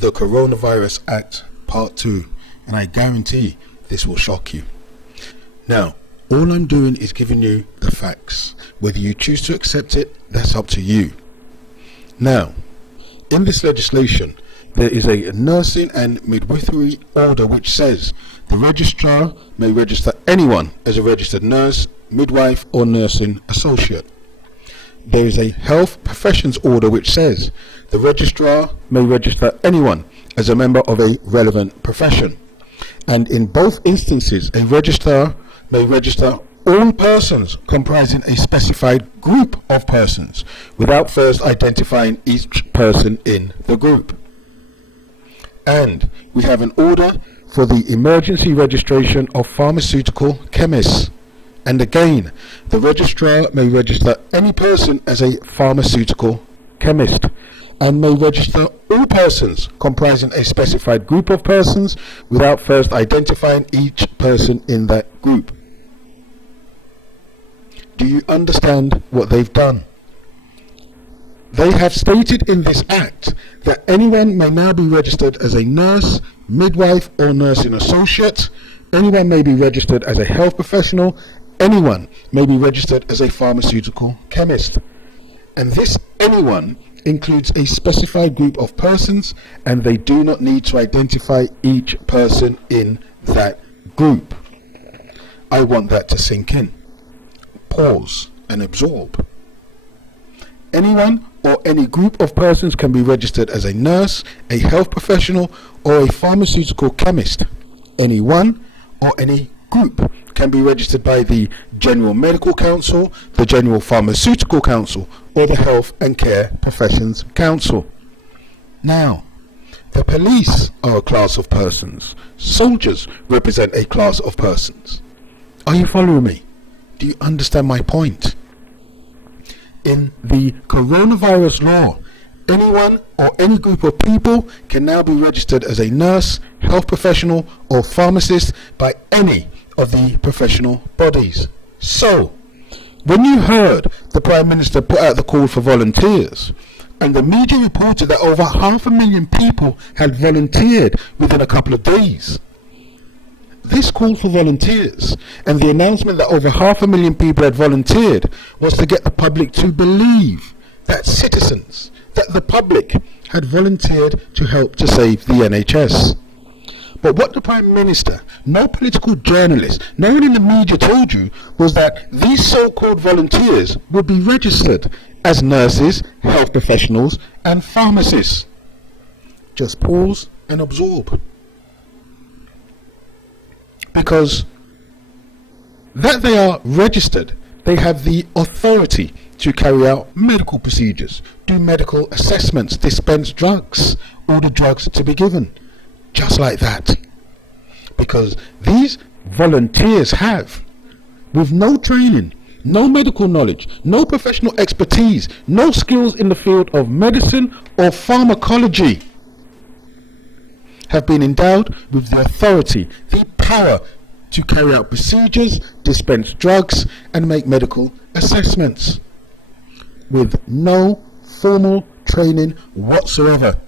the Coronavirus Act Part 2, and I guarantee this will shock you. Now, all I'm doing is giving you the facts. Whether you choose to accept it, that's up to you. Now, in this legislation, there is a nursing and midwifery order which says the registrar may register anyone as a registered nurse, midwife or nursing associate. There is a health professions order which says the registrar may register anyone as a member of a relevant profession. And in both instances, a registrar may register all persons comprising a specified group of persons without first identifying each person in the group. And we have an order for the emergency registration of pharmaceutical chemists. And again, the registrar may register any person as a pharmaceutical chemist and may register all persons comprising a specified group of persons without first identifying each person in that group. Do you understand what they've done? They have stated in this act that anyone may now be registered as a nurse, midwife or nursing associate. Anyone may be registered as a health professional. Anyone may be registered as a pharmaceutical chemist. And this anyone includes a specified group of persons, and they do not need to identify each person in that group. I want that to sink in. Pause and absorb. Anyone or any group of persons can be registered as a nurse, a health professional or a pharmaceutical chemist. Anyone or any group can be registered by the General Medical Council, the General Pharmaceutical Council or the Health and Care Professions Council. Now, the police are a class of persons. Soldiers represent a class of persons. Are you following me? Do you understand my point? In the coronavirus law, anyone or any group of people can now be registered as a nurse, health professional or pharmacist by any of the professional bodies. So, when you heard the Prime Minister put out the call for volunteers, and the media reported that over 500,000 people had volunteered within a couple of days, this call for volunteers and the announcement that over 500,000 people had volunteered was to get the public to believe that citizens, that the public had volunteered to help to save the NHS. But what the Prime Minister, no political journalist, no one in the media told you was that these so-called volunteers would be registered as nurses, health professionals and pharmacists. Just pause and absorb. Because that they are registered, they have the authority to carry out medical procedures, do medical assessments, dispense drugs, order drugs to be given. Just like that. Because these volunteers have, with no training, no medical knowledge, no professional expertise, no skills in the field of medicine or pharmacology, have been endowed with the authority, the power to carry out procedures, dispense drugs and make medical assessments with no formal training whatsoever.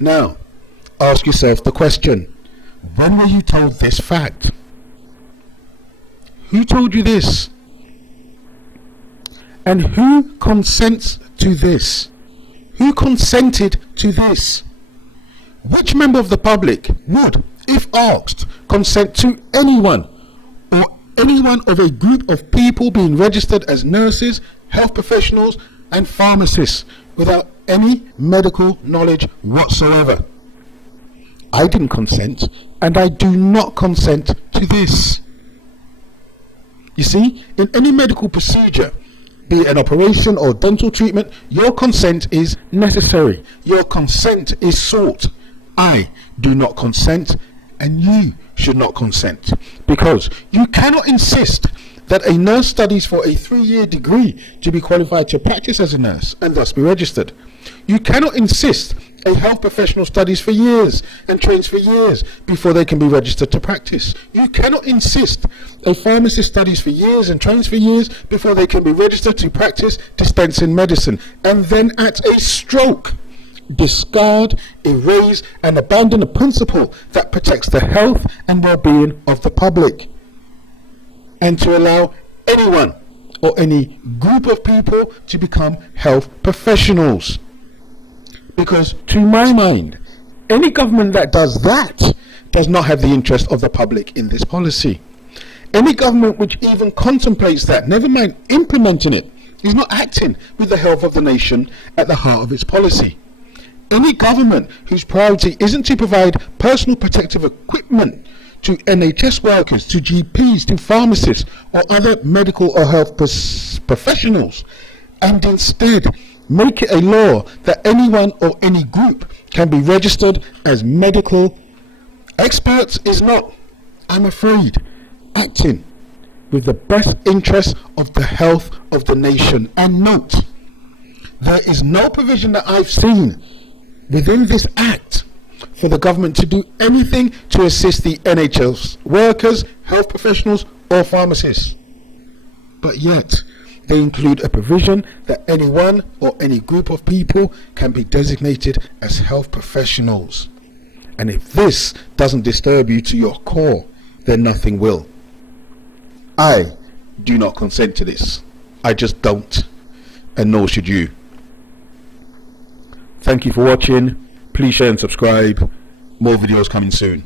Now, ask yourself the question, when were you told this fact? Who told you this? And who consents to this? Who consented to this? Which member of the public would, if asked, consent to anyone or anyone of a group of people being registered as nurses, health professionals and pharmacists without any medical knowledge whatsoever? I didn't consent, and I do not consent to this. You see, in any medical procedure, be it an operation or dental treatment, your consent is necessary. Your consent is sought. I do not consent, and you should not consent, because you cannot insist that a nurse studies for a 3-year degree to be qualified to practice as a nurse and thus be registered. You cannot insist a health professional studies for years and trains for years before they can be registered to practice. You cannot insist a pharmacist studies for years and trains for years before they can be registered to practice dispensing medicine, and then at a stroke discard, erase and abandon a principle that protects the health and well-being of the public, and to allow anyone or any group of people to become health professionals. Because to my mind, any government that does that does not have the interest of the public in this policy. Any government which even contemplates that, never mind implementing it, is not acting with the health of the nation at the heart of its policy. Any government whose priority isn't to provide personal protective equipment to NHS workers, to GPs, to pharmacists or other medical or health professionals, and instead make it a law that anyone or any group can be registered as medical experts, is not, I'm afraid, acting with the best interests of the health of the nation. And note, there is no provision that I've seen within this act for the government to do anything to assist the NHS workers, health professionals or pharmacists. But yet, they include a provision that anyone or any group of people can be designated as health professionals. And if this doesn't disturb you to your core, then nothing will. I do not consent to this. I just don't, and nor should you. Thank you for watching. Please share and subscribe. More videos coming soon.